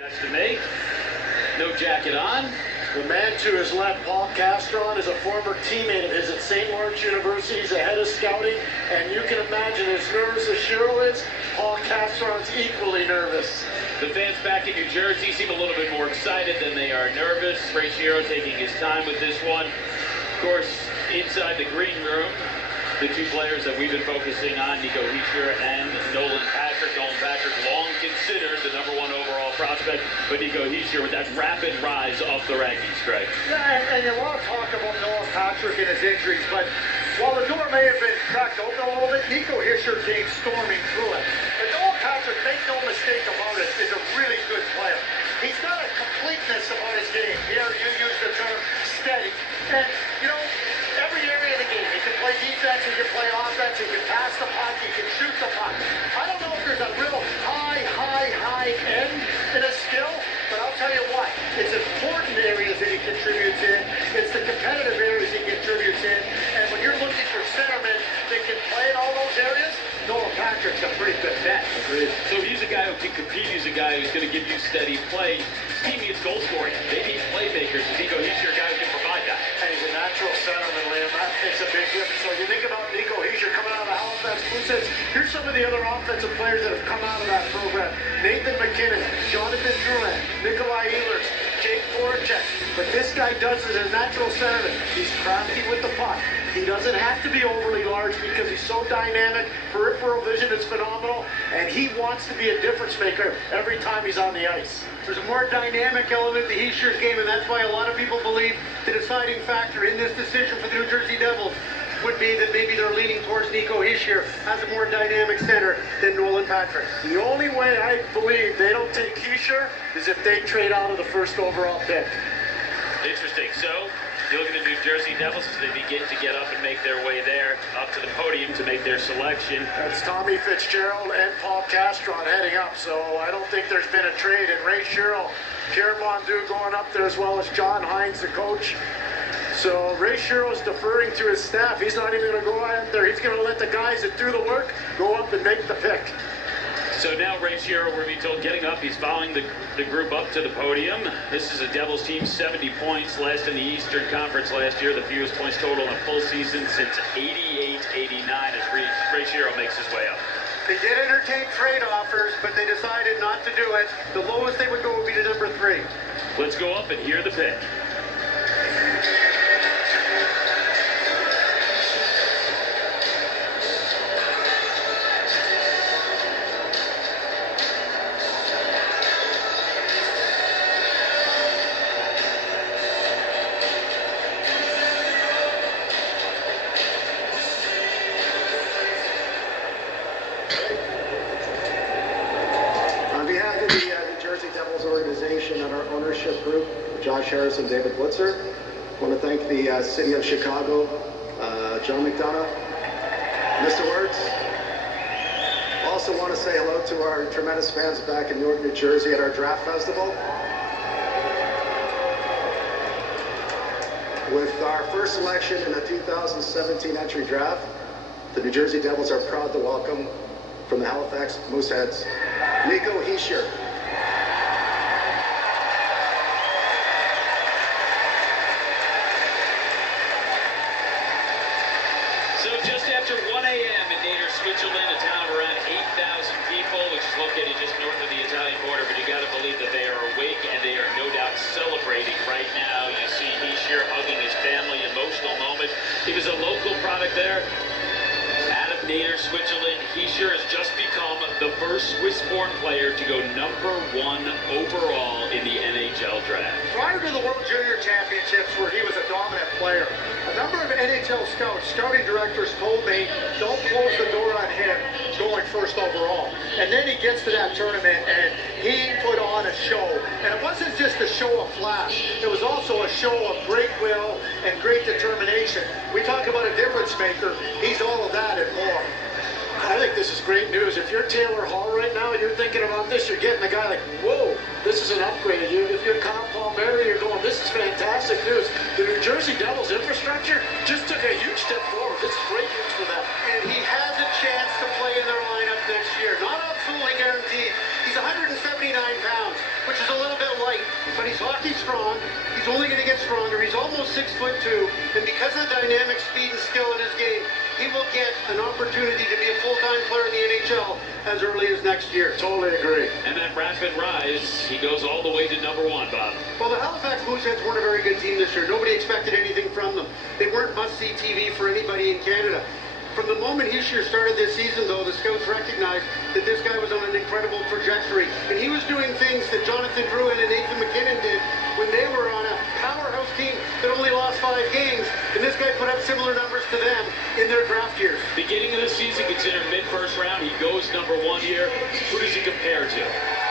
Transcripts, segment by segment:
Has to make. No jacket on. The man to his left, Paul Castron, is a former teammate of his at St. Lawrence University. He's a head of scouting, and you can imagine as nervous as Cheryl is, Paul Castron's equally nervous. The fans back in New Jersey seem a little bit more excited than they are nervous. Ray Shero taking his time with this one. Of course, inside the green room, the two players that we've been focusing on, Nico Hischier and Nolan Patrick. Nolan Patrick, long considered the #1 overall prospect, but Nico Hischier with that rapid rise up the rankings, Greg. Yeah, and you want to talk about Nolan Patrick and his injuries, but while the door may have been cracked open a little bit, Nico Hischier came storming through it. But Nolan Patrick, make no mistake about it, is a really good player. He's got a completeness about his game. Here, you use the term steady. And, you know, every area of the game. He can play defense, he can play offense, he can pass the puck, he can shoot the puck. I don't know if there's a real high end in his skill, but I'll tell you what, it's important areas that he contributes in, it's the competitive areas he contributes in, and when you're looking for centermen that can play in all those areas, Nolan Patrick's a pretty good bet. Agreed. So he's a guy who can compete, he's a guy who's going to give you steady play. His team needs goal scoring. They need playmakers. Nico Hischier, a guy who can provide that. And he's a natural centerman, Liam. That makes a big difference. So you think about Nico Hischier coming out of the Halifax Blue Jays. Here's some of the other offensive players that have come out of that program. Nathan McKinnon, Jonathan Drouin, Nikolai Ehlers, Jake Voracek. But this guy does it as a natural centerman. He's crafty with the puck. He doesn't have to be overly large because he's so dynamic. Peripheral vision is phenomenal. And he wants to be a difference maker every time he's on the ice. There's a more dynamic element to Hischier's game, and that's why a lot of people believe the deciding factor in this decision for the New Jersey Devils would be that maybe they're leaning towards Nico Hischier as a more dynamic center than Nolan Patrick. The only way I believe they don't take Hischier is if they trade out of the first overall pick. Interesting. So, you look at the New Jersey Devils as they begin to get up and make their way there, up to the podium to make their selection. That's Tommy Fitzgerald and Paul Castron heading up, so I don't think there's been a trade. And Ray Shero, Pierre Mondu going up there as well as John Hines, the coach. So Ray Shero is deferring to his staff. He's not even going to go out there. He's going to let the guys that do the work go up and make the pick. So now Ray Shero, we're being told, getting up. He's following the group up to the podium. This is a Devils team, 70 points, last in the Eastern Conference last year. The fewest points total in a full season since 88-89 as Ray Shero makes his way up. They did entertain trade offers, but they decided not to do it. The lowest they would go would be to number 3. Let's go up and hear the pick. Organization and our ownership group, Josh Harris and David Blitzer. I want to thank the City of Chicago, John McDonough, Mr. Wertz. Also want to say hello to our tremendous fans back in Newark, New Jersey at our draft festival. With our first selection in the 2017 entry draft, the New Jersey Devils are proud to welcome from the Halifax Mooseheads, Nico Hischier. Just after 1 a.m. in Nader, Switzerland, a town of around 8,000 people, which is located just north of the Italian border, but you got to believe that they are awake and they are no doubt celebrating right now. You see Hischier hugging his family, emotional moment. He was a local product there. Out of Nader, Switzerland, Hischier has just become the first Swiss-born player to go #1 overall in the NHL draft. Prior to the World Junior Championships, where he was a dominant player, a number of NHL scouting directors told me, don't close the door on him going first overall. And then he gets to that tournament and he put on a show. And it wasn't just a show of flash. It was also a show of great will and great determination. We talk about a difference maker. He's all of that and more. I think this is great news. If you're Taylor Hall right now and you're thinking about this, you're getting a guy like, whoa, this is an upgrade. If you're Kyle Palmieri, you're going, this is fantastic news. The New Jersey Devils infrastructure just took a huge step forward. This is great news for them. And he has a chance to play in their lineup next year. Not absolutely guaranteed. He's 179 pounds, which is a but he's hockey strong. He's only going to get stronger. He's almost 6'2", and because of the dynamic speed and skill in his game, he will get an opportunity to be a full-time player in the NHL as early as next year. Totally agree. And that rapid rise, he goes all the way to number 1, Bob. Well, the Halifax Mooseheads weren't a very good team this year. Nobody expected anything from them. They weren't must-see TV for anybody in Canada. From the moment Hischier started this season, though, the scouts recognized that this guy was on an incredible trajectory. And he was doing things that Jonathan Drouin and Nathan McKinnon did when they were on a powerhouse team that only lost 5 games. And this guy put up similar numbers to them in their draft years. Beginning of the season, considered mid-first round, he goes number 1 here. Who does he compare to?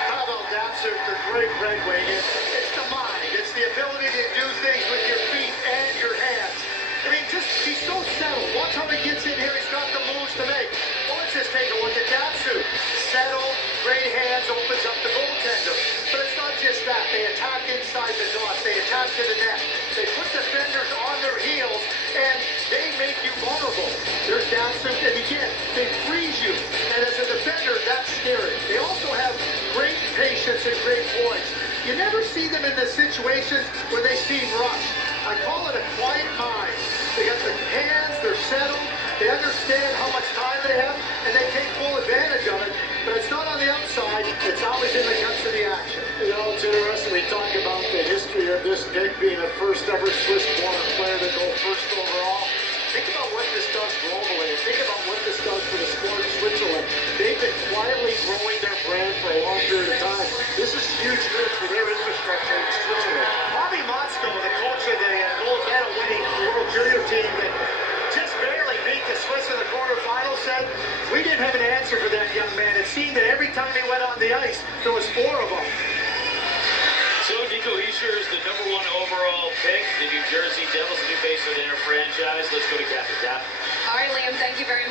Pavel Datsyuk, the great Red Wing. It's the mind. It's the ability to do things with your feet and your hands. I mean, he's so settled. Watch how he gets in here. He's got the moves to make. Well, let's just take a look at Datsyuk. Settled, great hands, opens up the goaltender. But it's not just that. They attack inside the dots. They attack to the net. They put defenders on their heels, and they make you vulnerable. There's Datsyuk, and again, they freeze you. And as a defender, that's scary. They also have great patience and great poise. You never see them in the situations where they seem rushed. I call it a quiet mind. They got their hands, they're settled, they understand how much time they have, and they take full advantage of it. But it's not on the outside, it's always in the guts of the action. You know, it's interesting. We talk about the history of this pick being a first ever Swiss-born player to go first overall. Think about what this does globally, and think about what this does for the sport in Switzerland. They've been quietly growing their brand for a long period of time. This is huge news for their infrastructure in Switzerland. Bobby Motzko, the coach of the gold medal winning World Junior team that just barely beat the Swiss in the quarterfinals, said, we didn't have an answer for that young man. It seemed that every time he went on the ice, there was 4 of them. So Nico Hischier is the number 1 overall pick. The New Jersey Devils, new face of their franchise. Let's go to Captain Cap. All right, Liam, thank you very much.